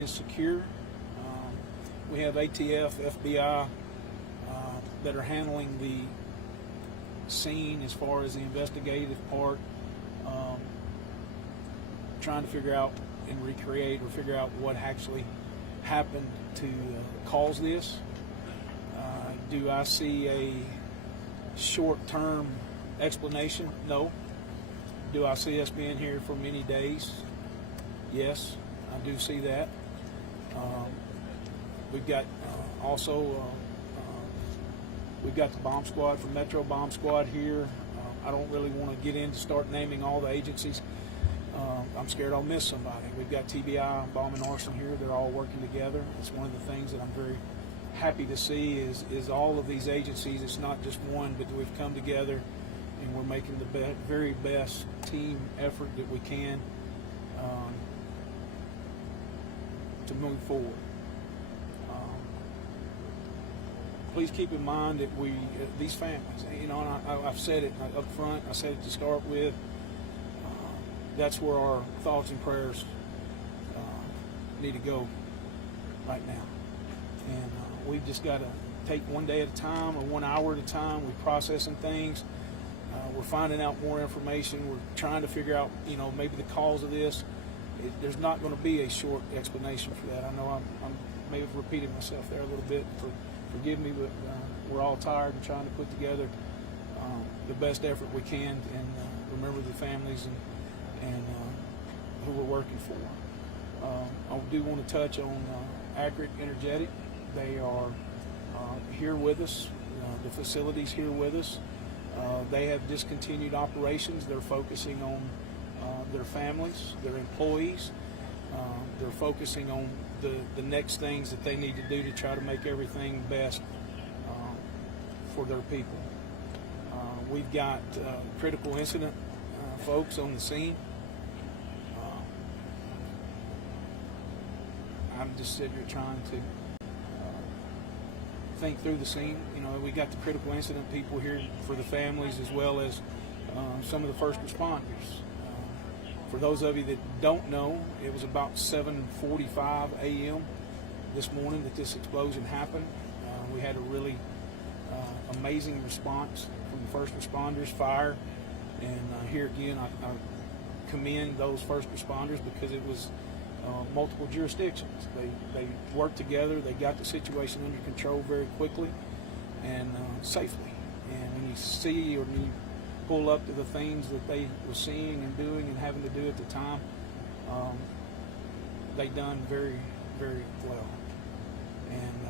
is secure. We have ATF, FBI that are handling the scene as far as the investigative part, trying to figure out and recreate or figure out what actually happened to cause this. Do I see a short-term explanation? No. Do I see us being here for many days? Yes, I do see that. We've got we've got the bomb squad from Metro Bomb Squad here. I don't really want to get in to start naming all the agencies. I'm scared I'll miss somebody. We've got TBI, Bomb and Arson here. They're all working together. It's one of the things that I'm very happy to see is all of these agencies. It's not just one, but we've come together and we're making the very best team effort that we can to move forward. Please keep in mind that these families, and I've said it up front, I said it to start with, that's where our thoughts and prayers need to go right now. And we've just got to take one day at a time or 1 hour at a time. We're processing things. We're finding out more information. We're trying to figure out, maybe the cause of this. There's not going to be a short explanation for that. I know I may have repeated myself there a little bit. Forgive me, but we're all tired and trying to put together the best effort we can and remember the families and who we're working for. I do want to touch on Accurate Energetic. They are here with us. The facility's here with us. They have discontinued operations. They're focusing on their families, their employees. They're focusing on the next things that they need to do to try to make everything best for their people. We've got critical incident folks on the scene. I'm just sitting here trying to think through the scene. We got the critical incident people here for the families as well as some of the first responders. For those of you that don't know, it was about 7:45 a.m. this morning that this explosion happened. We had a really amazing response from the first responders, fire, and here again I commend those first responders because it was multiple jurisdictions. They worked together. They got the situation under control very quickly and safely. And when you see or when you pull up to the things that they were seeing and doing and having to do at the time, they done very, very well. And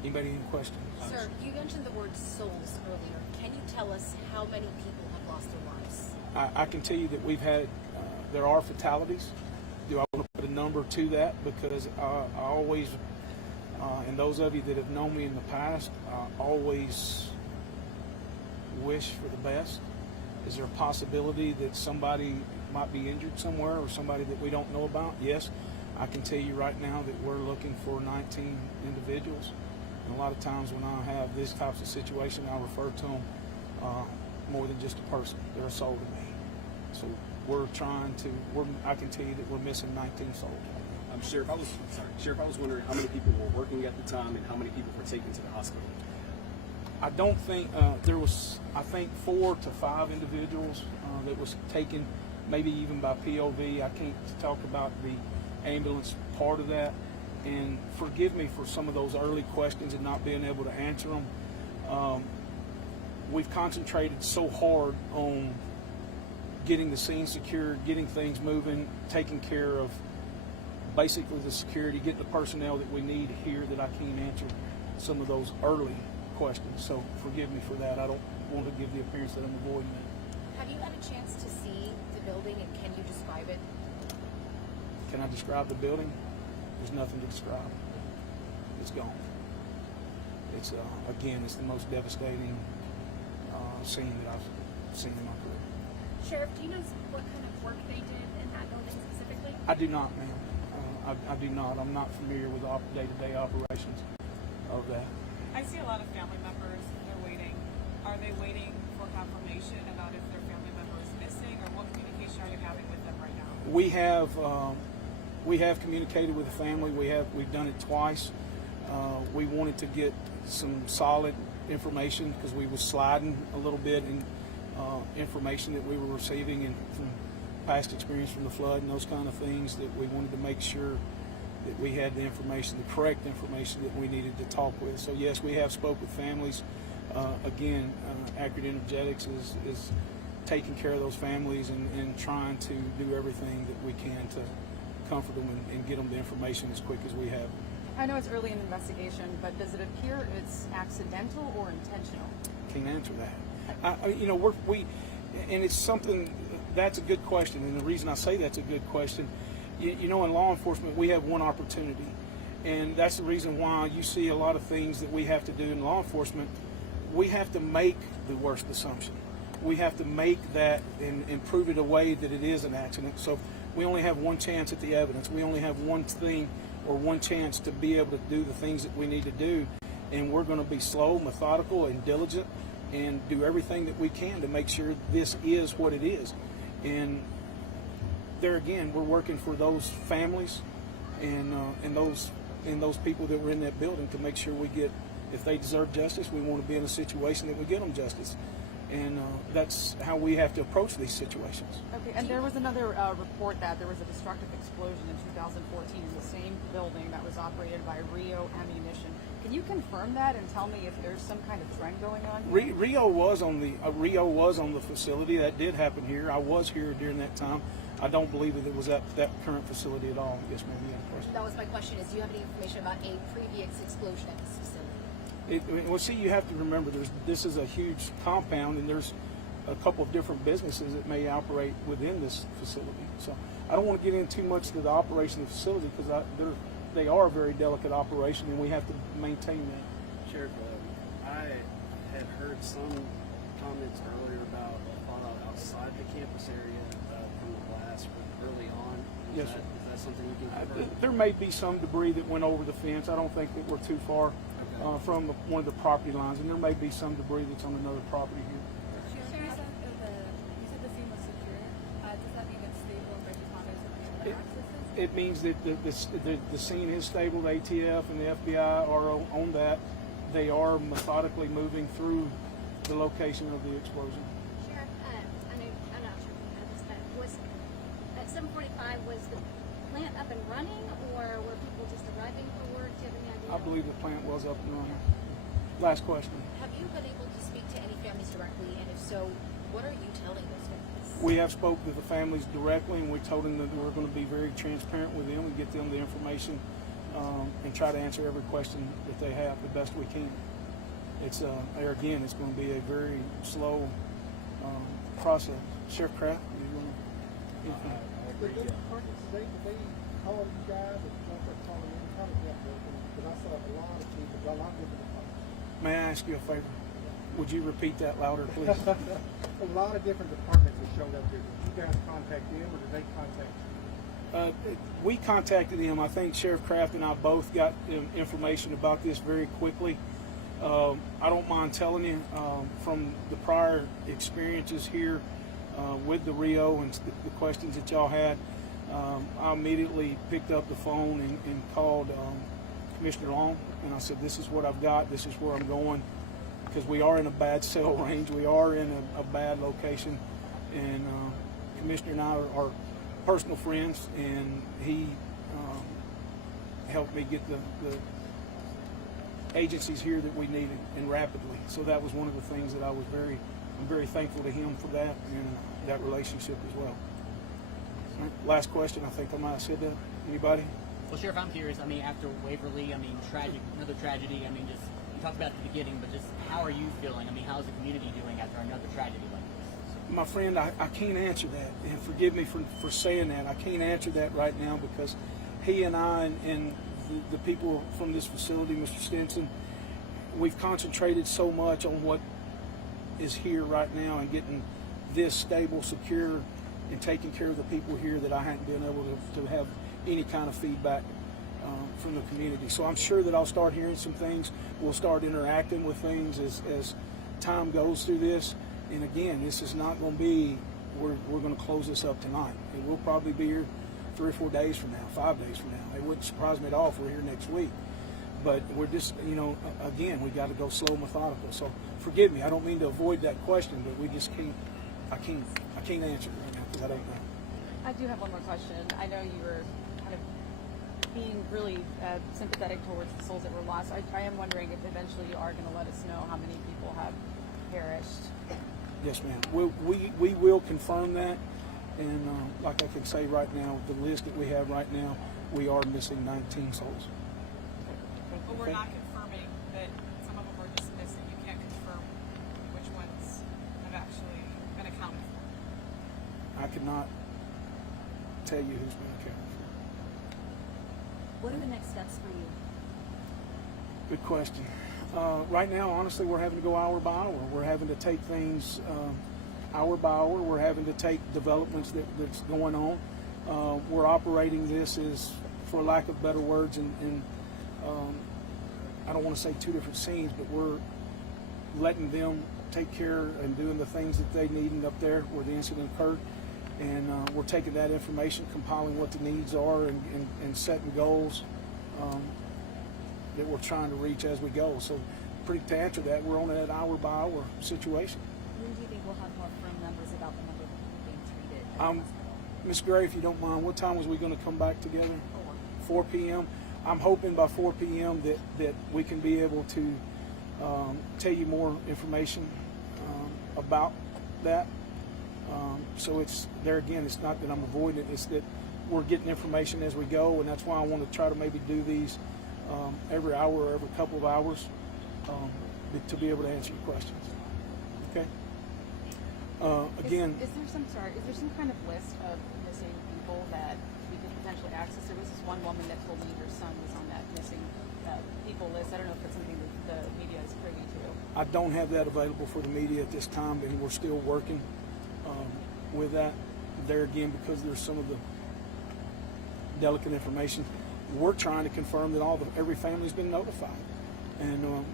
anybody any questions? Sir, you mentioned the word souls earlier. Can you tell us how many people have lost their lives? I can tell you that we've had, there are fatalities. Do I want to put a number to that? Because I always, and those of you that have known me in the past, I always wish for the best. Is there a possibility that somebody might be injured somewhere or somebody that we don't know about? Yes. I can tell you right now that we're looking for 19 individuals. And a lot of times when I have this types of situation, I refer to them more than just a person. They're a soul to me. So we're trying to, I can tell you that we're missing 19 souls. Sheriff, I was wondering how many people were working at the time and how many people were taken to the hospital. I don't think there was, I think 4 to 5 individuals that was taken, maybe even by POV. I can't talk about the ambulance part of that. And forgive me for some of those early questions and not being able to answer them. We've concentrated so hard on getting the scene secured, getting things moving, taking care of basically the security, getting the personnel that we need here that I can't answer some of those early questions. So forgive me for that. I don't want to give the appearance that I'm avoiding it. Have you had a chance to see the building and can you describe it? Can I describe the building? There's nothing to describe. It's gone. It's again, it's the most devastating scene that I've seen in my career. Sheriff, do you know what kind of work they did in that building specifically? I do not, ma'am. I do not. I'm not familiar with the day-to-day operations of that. I see a lot of family members, they're waiting. Are they waiting for confirmation about if their family member is missing, or what communication are you having with them right now? we have communicated with the family. We've done it twice. We wanted to get some solid information because we was sliding a little bit in information that we were receiving and from past experience from the flood and those kind of things, that we wanted to make sure that we had the information, the correct information that we needed to talk with. So yes, we have spoke with families. Again, Accurate Energetics is taking care of those families and trying to do everything that we can to comfort them and get them the information as quick as we have. I know it's early in the investigation, but does it appear it's accidental or intentional? Can't answer that. And it's something, that's a good question. And the reason I say that's a good question, in law enforcement, we have one opportunity. And that's the reason why you see a lot of things that we have to do in law enforcement. We have to make the worst assumption. We have to make that and prove it away that it is an accident. So we only have one chance at the evidence. We only have one thing or one chance to be able to do the things that we need to do. And we're going to be slow, methodical, and diligent and do everything that we can to make sure this is what it is. And there again, we're working for those families and those people that were in that building to make sure we get, if they deserve justice, we want to be in a situation that we get them justice. And that's how we have to approach these situations. Okay, and there was another report that there was a destructive explosion in 2014 in the same building that was operated by Rio Ammunition. Can you confirm that and tell me if there's some kind of trend going on here? Rio was on the facility. That did happen here. I was here during that time. I don't believe that it was at that current facility at all. Yes, ma'am. You have a question. That was my question. Is do you have any information about a previous explosion at this facility? Well, see, you have to remember, this is a huge compound, and there's a couple of different businesses that may operate within this facility. So I don't want to get in too much to the operation of the facility because they are a very delicate operation, and we have to maintain that. Sheriff, I had heard some comments earlier about fallout outside the campus area from the blast early on. Yes, sir. Is that something you can confirm? There may be some debris that went over the fence. I don't think that we're too far from one of the property lines, and there may be some debris that's on another property here. You said the scene was secure. Does that mean it's stable and first responders have any other accesses? It means that the scene is stable. The ATF and the FBI are on that. They are methodically moving through the location of the explosion. Sheriff, I'm not sure if you know this, but was at 7:45 was the plant up and running, or were people just arriving for work? Do you have any idea? I believe the plant was up and running. Last question. Have you been able to speak to any families directly, and if so, what are you telling those families? We have spoke to the families directly, and we told them that we're going to be very transparent with them and get them the information and try to answer every question that they have the best we can. It's there again, it's going to be a very slow process. Sheriff Kraft, you want to? Did the department say that they called you guys or you guys are calling in? How did that work? Because I saw a lot of people, a lot of different departments. May I ask you a favor? Would you repeat that louder, please? A lot of different departments that showed up here. Did you guys contact them or did they contact you? We contacted him. I think Sheriff Kraft and I both got information about this very quickly. I don't mind telling you from the prior experiences here with the Rio and the questions that y'all had, I immediately picked up the phone and called Commissioner Long, and I said, this is what I've got, this is where I'm going, because we are in a bad cell range, we are in a bad location, and Commissioner and I are personal friends, and he helped me get the agencies here that we needed, and rapidly. So that was one of the things that I'm very thankful to him for that, and that relationship as well. All right, last question, I think I might have said that. Anybody? Well, Sheriff, I'm curious. I mean, after Waverly, another tragedy. I mean, just you talked about it at the beginning, but just how are you feeling? I mean, how's the community doing after another tragedy like this? My friend, I can't answer that, and forgive me for saying that. I can't answer that right now because he and I and the people from this facility, Mr. Stinson, we've concentrated so much on what is here right now and getting this stable, secure, and taking care of the people here that I hadn't been able to have any kind of feedback from the community. So I'm sure that I'll start hearing some things. We'll start interacting with things as time goes through this. And again, this is not going to be we're going to close this up tonight. And we'll probably be here 3 or 4 days from now, 5 days from now. It wouldn't surprise me at all if we're here next week. But we're just, again, we got to go slow, methodical. So forgive me. I don't mean to avoid that question, but we just can't. I can't answer it right now because I don't know. I do have one more question. I know you were kind of being really sympathetic towards the souls that were lost. I am wondering if eventually you are going to let us know how many people have perished. Yes, ma'am. We will confirm that. And like I can say right now, the list that we have right now, we are missing 19 souls. But we're not confirming that some of them are just missing. You can't confirm which ones have actually been accounted for. I could not tell you who's been accounted for. What are the next steps for you? Good question. Right now, honestly, we're having to go hour by hour. We're having to take things hour by hour. We're having to take developments that's going on. We're operating this as, for lack of better words, in I don't want to say two different scenes, but we're letting them take care and doing the things that they need up there where the incident occurred. And we're taking that information, compiling what the needs are, and setting goals that we're trying to reach as we go. So, to answer that, we're on that hour by hour situation. When do you think we'll have more firm numbers about the number of people being treated? Ms. Gray, if you don't mind, what time was we going to come back together? 4 p.m. I'm hoping by 4 p.m. that we can be able to tell you more information about that. So it's there again. It's not that I'm avoiding it. It's that we're getting information as we go, and that's why I want to try to maybe do these every hour or every couple of hours to be able to answer your questions. Okay. Again, is there some kind of list of missing people that we could potentially access? There was this one woman that told me her son was on that missing people list. I don't know if it's something that the media is privy to. I don't have that available for the media at this time, and we're still working with that. There again, because there's some of the delicate information, we're trying to confirm that every family's been notified, and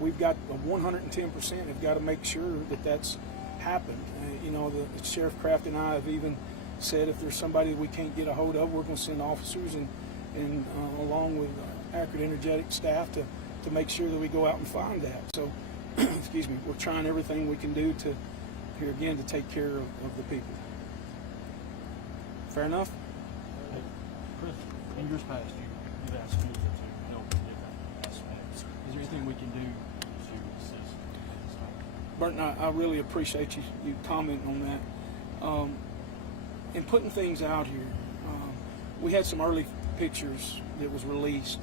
we've got 110% have got to make sure that that's happened. The Sheriff Kraft and I have even said if there's somebody that we can't get a hold of, we're going to send officers and along with accurate, energetic staff to make sure that we go out and find that. So, excuse me, we're trying everything we can do to take care of the people. Fair enough? Hey, Chris, in years past, you've asked FEMA to help in different aspects. Is there anything we can do to assist at this time? Burton, I really appreciate you commenting on that. And putting things out here. We had some early pictures that was released,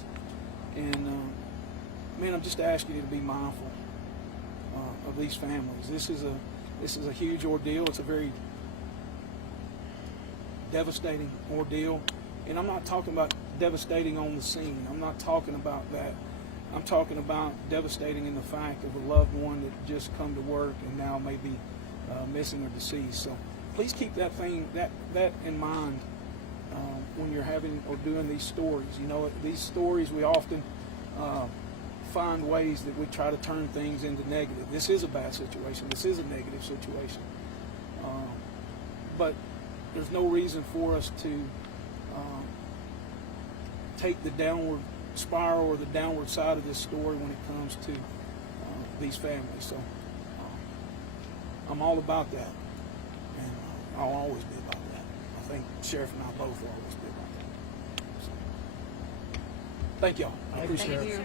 and man, I'm just asking you to be mindful of these families. This is a huge ordeal. It's a very devastating ordeal, and I'm not talking about devastating on the scene. I'm not talking about that. I'm talking about devastating in the fact of a loved one that just come to work and now may be missing or deceased. So please keep that in mind when you're having or doing these stories. These stories, we often find ways that we try to turn things into negative. This is a bad situation. This is a negative situation. But there's no reason for us to take the downward spiral or the downward side of this story when it comes to these families. So I'm all about that, and I'll always be about that. I think Sheriff and I both will always be about that. So, thank y'all. I appreciate it. Thank you.